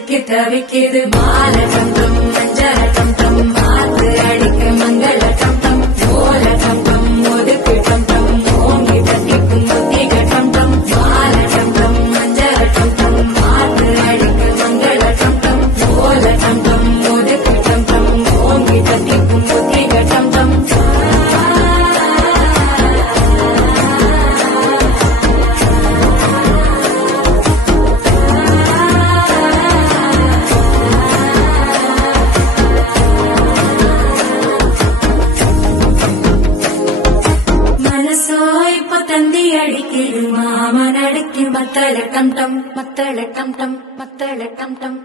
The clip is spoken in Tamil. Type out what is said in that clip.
சிக்கி தவிக்கிது மால டம் டம் மஞ்சள டம் டம் மாத்து அடிக்க மங்கள டம் டம் ஓல டம் டம் ஒதுக்கு டம் டம் ஓங்கி தட்டிக்கும் புத்திக டம் டம் மால டம் டம் மஞ்சள டம் டம் மாத்து அடிக்க மங்கள டம் டம் ஓல டம் டம் ஒதுக்கு டம் டம் ஓங்கி தட்டிக்கும் புத்திக டம் டம் தந்தி அடிக்கிடு மாமன் அடிக்கு மத்தள டம் டம் மத்தள டம் டம் மத்தள டம் டம்